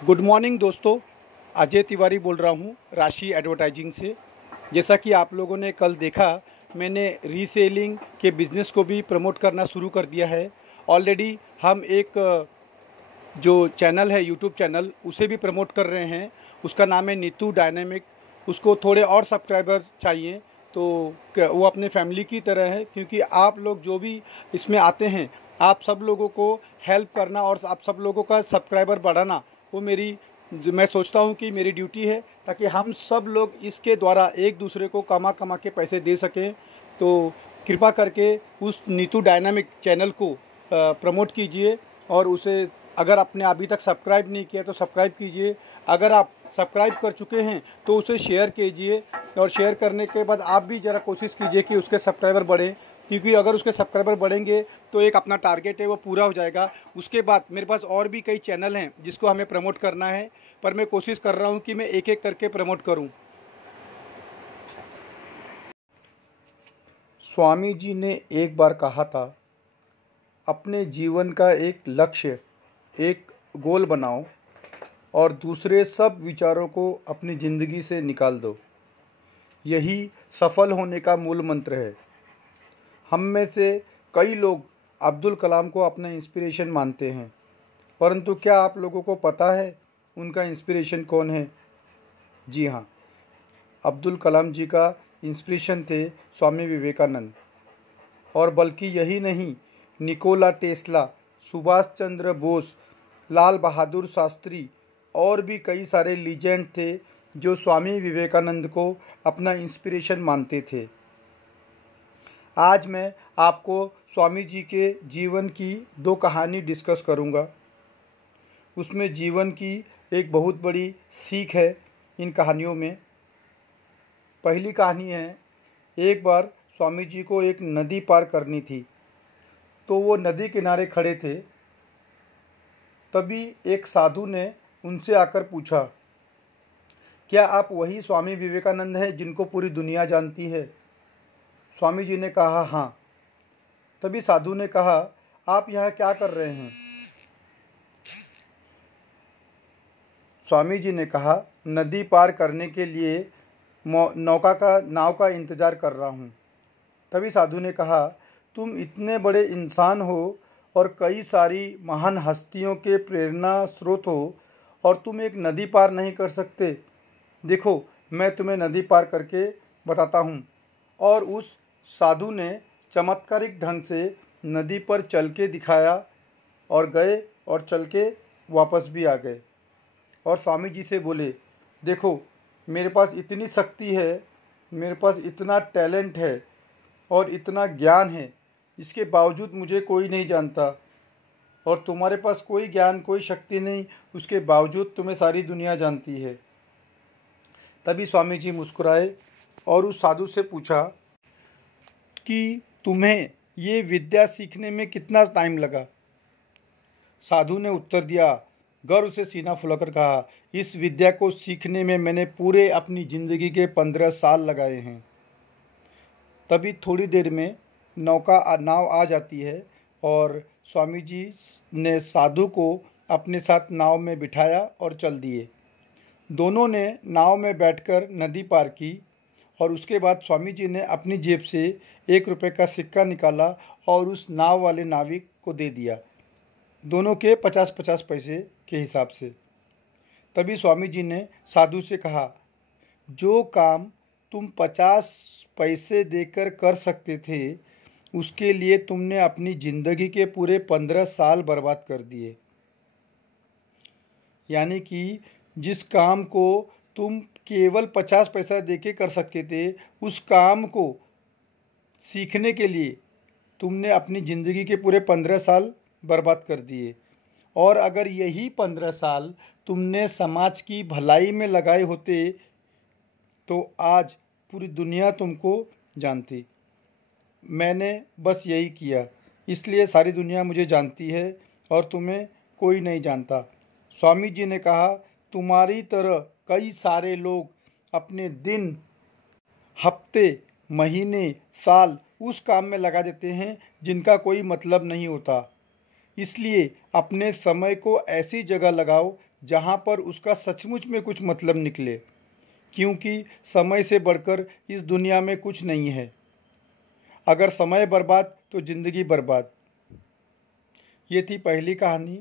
Good morning दोस्तों। अजय तिवारी बोल रहा हूँ राशि एडवर्टाइजिंग से। जैसा कि आप लोगों ने कल देखा, मैंने रीसेलिंग के बिज़नेस को भी प्रमोट करना शुरू कर दिया है। ऑलरेडी हम एक जो चैनल है, यूट्यूब चैनल, उसे भी प्रमोट कर रहे हैं। उसका नाम है नीतू डायनेमिक। उसको थोड़े और सब्सक्राइबर चाहिए, तो वो अपने फैमिली की तरह है, क्योंकि आप लोग जो भी इसमें आते हैं, आप सब लोगों को हेल्प करना और आप सब लोगों का सब्सक्राइबर बढ़ाना, वो मैं सोचता हूँ कि मेरी ड्यूटी है, ताकि हम सब लोग इसके द्वारा एक दूसरे को कमा कमा के पैसे दे सकें। तो कृपा करके उस नीतू डायनामिक चैनल को प्रमोट कीजिए, और उसे अगर आपने अभी तक सब्सक्राइब नहीं किया तो सब्सक्राइब कीजिए। अगर आप सब्सक्राइब कर चुके हैं तो उसे शेयर कीजिए, और शेयर करने के बाद आप भी ज़रा कोशिश कीजिए कि उसके सब्सक्राइबर बढ़ें, क्योंकि अगर उसके सब्सक्राइबर बढ़ेंगे तो एक अपना टारगेट है वो पूरा हो जाएगा। उसके बाद मेरे पास और भी कई चैनल हैं जिसको हमें प्रमोट करना है, पर मैं कोशिश कर रहा हूँ कि मैं एक एक करके प्रमोट करूँ। स्वामी जी ने एक बार कहा था, अपने जीवन का एक लक्ष्य, एक गोल बनाओ और दूसरे सब विचारों को अपनी ज़िंदगी से निकाल दो। यही सफल होने का मूल मंत्र है। हम में से कई लोग अब्दुल कलाम को अपना इंस्पिरेशन मानते हैं, परंतु क्या आप लोगों को पता है उनका इंस्पिरेशन कौन है? जी हाँ, अब्दुल कलाम जी का इंस्पिरेशन थे स्वामी विवेकानंद। और बल्कि यही नहीं, निकोला टेस्ला, सुभाष चंद्र बोस, लाल बहादुर शास्त्री और भी कई सारे लीजेंड थे जो स्वामी विवेकानंद को अपना इंस्पिरेशन मानते थे। आज मैं आपको स्वामी जी के जीवन की दो कहानी डिस्कस करूंगा। उसमें जीवन की एक बहुत बड़ी सीख है इन कहानियों में। पहली कहानी है, एक बार स्वामी जी को एक नदी पार करनी थी, तो वो नदी किनारे खड़े थे। तभी एक साधु ने उनसे आकर पूछा, क्या आप वही स्वामी विवेकानंद हैं जिनको पूरी दुनिया जानती है? स्वामी जी ने कहा, हाँ। तभी साधु ने कहा, आप यहाँ क्या कर रहे हैं? स्वामी जी ने कहा, नदी पार करने के लिए नाव का इंतज़ार कर रहा हूँ। तभी साधु ने कहा, तुम इतने बड़े इंसान हो और कई सारी महान हस्तियों के प्रेरणा स्रोत हो, और तुम एक नदी पार नहीं कर सकते? देखो, मैं तुम्हें नदी पार करके बताता हूँ। और उस साधु ने चमत्कारिक ढंग से नदी पर चल के दिखाया, और गए और चल के वापस भी आ गए। और स्वामी जी से बोले, देखो, मेरे पास इतनी शक्ति है, मेरे पास इतना टैलेंट है और इतना ज्ञान है, इसके बावजूद मुझे कोई नहीं जानता। और तुम्हारे पास कोई ज्ञान, कोई शक्ति नहीं, उसके बावजूद तुम्हें सारी दुनिया जानती है। तभी स्वामी जी मुस्कुराए और उस साधु से पूछा कि तुम्हें ये विद्या सीखने में कितना टाइम लगा? साधु ने उत्तर दिया, गर्व से सीना फुलाकर कहा, इस विद्या को सीखने में मैंने पूरे अपनी ज़िंदगी के 15 साल लगाए हैं। तभी थोड़ी देर में नाव आ जाती है, और स्वामी जी ने साधु को अपने साथ नाव में बिठाया और चल दिए। दोनों ने नाव में बैठकर नदी पार की, और उसके बाद स्वामी जी ने अपनी जेब से 1 रुपये का सिक्का निकाला और उस नाव वाले नाविक को दे दिया, दोनों के 50-50 पैसे के हिसाब से। तभी स्वामी जी ने साधु से कहा, जो काम तुम 50 पैसे देकर कर सकते थे, उसके लिए तुमने अपनी ज़िंदगी के पूरे 15 साल बर्बाद कर दिए। यानी कि जिस काम को तुम केवल 50 पैसा देके कर सकते थे, उस काम को सीखने के लिए तुमने अपनी ज़िंदगी के पूरे 15 साल बर्बाद कर दिए। और अगर यही 15 साल तुमने समाज की भलाई में लगाए होते, तो आज पूरी दुनिया तुमको जानती। मैंने बस यही किया, इसलिए सारी दुनिया मुझे जानती है और तुम्हें कोई नहीं जानता। स्वामी जी ने कहा, तुम्हारी तरह कई सारे लोग अपने दिन, हफ्ते, महीने, साल उस काम में लगा देते हैं जिनका कोई मतलब नहीं होता। इसलिए अपने समय को ऐसी जगह लगाओ जहाँ पर उसका सचमुच में कुछ मतलब निकले, क्योंकि समय से बढ़कर इस दुनिया में कुछ नहीं है। अगर समय बर्बाद तो ज़िंदगी बर्बाद। ये थी पहली कहानी।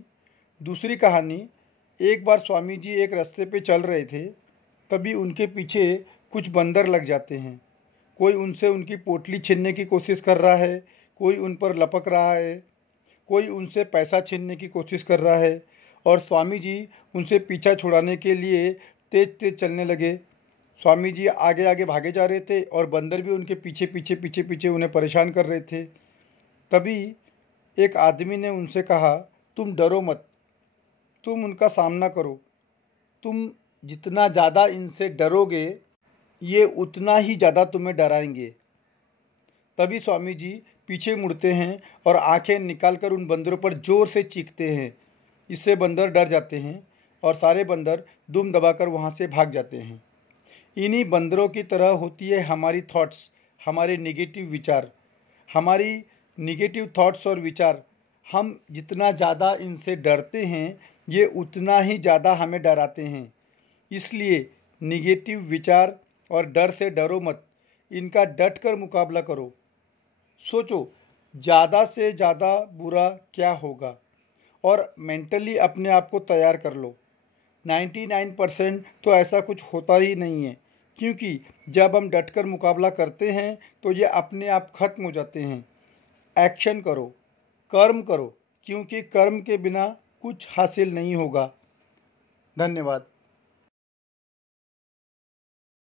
दूसरी कहानी, एक बार स्वामी जी एक रास्ते पे चल रहे थे, तभी उनके पीछे कुछ बंदर लग जाते हैं। कोई उनसे उनकी पोटली छीनने की कोशिश कर रहा है, कोई उन पर लपक रहा है, कोई उनसे पैसा छीनने की कोशिश कर रहा है, और स्वामी जी उनसे पीछा छुड़ाने के लिए तेज तेज चलने लगे। स्वामी जी आगे आगे भागे जा रहे थे और बंदर भी उनके पीछे पीछे पीछे पीछे उन्हें परेशान कर रहे थे। तभी एक आदमी ने उनसे कहा, तुम डरो मत, तुम उनका सामना करो। तुम जितना ज़्यादा इनसे डरोगे, ये उतना ही ज़्यादा तुम्हें डराएंगे। तभी स्वामी जी पीछे मुड़ते हैं और आंखें निकालकर उन बंदरों पर ज़ोर से चीखते हैं। इससे बंदर डर जाते हैं और सारे बंदर दुम दबाकर वहाँ से भाग जाते हैं। इन्हीं बंदरों की तरह होती है हमारी थॉट्स, हमारे नेगेटिव विचार। हमारी नेगेटिव थॉट्स और विचार, हम जितना ज़्यादा इनसे डरते हैं, ये उतना ही ज़्यादा हमें डराते हैं। इसलिए नेगेटिव विचार और डर से डरो मत, इनका डट कर मुकाबला करो। सोचो ज़्यादा से ज़्यादा बुरा क्या होगा और मेंटली अपने आप को तैयार कर लो। 99% तो ऐसा कुछ होता ही नहीं है, क्योंकि जब हम डट कर मुकाबला करते हैं तो ये अपने आप खत्म हो जाते हैं। एक्शन करो, कर्म करो, क्योंकि कर्म के बिना कुछ हासिल नहीं होगा। धन्यवाद।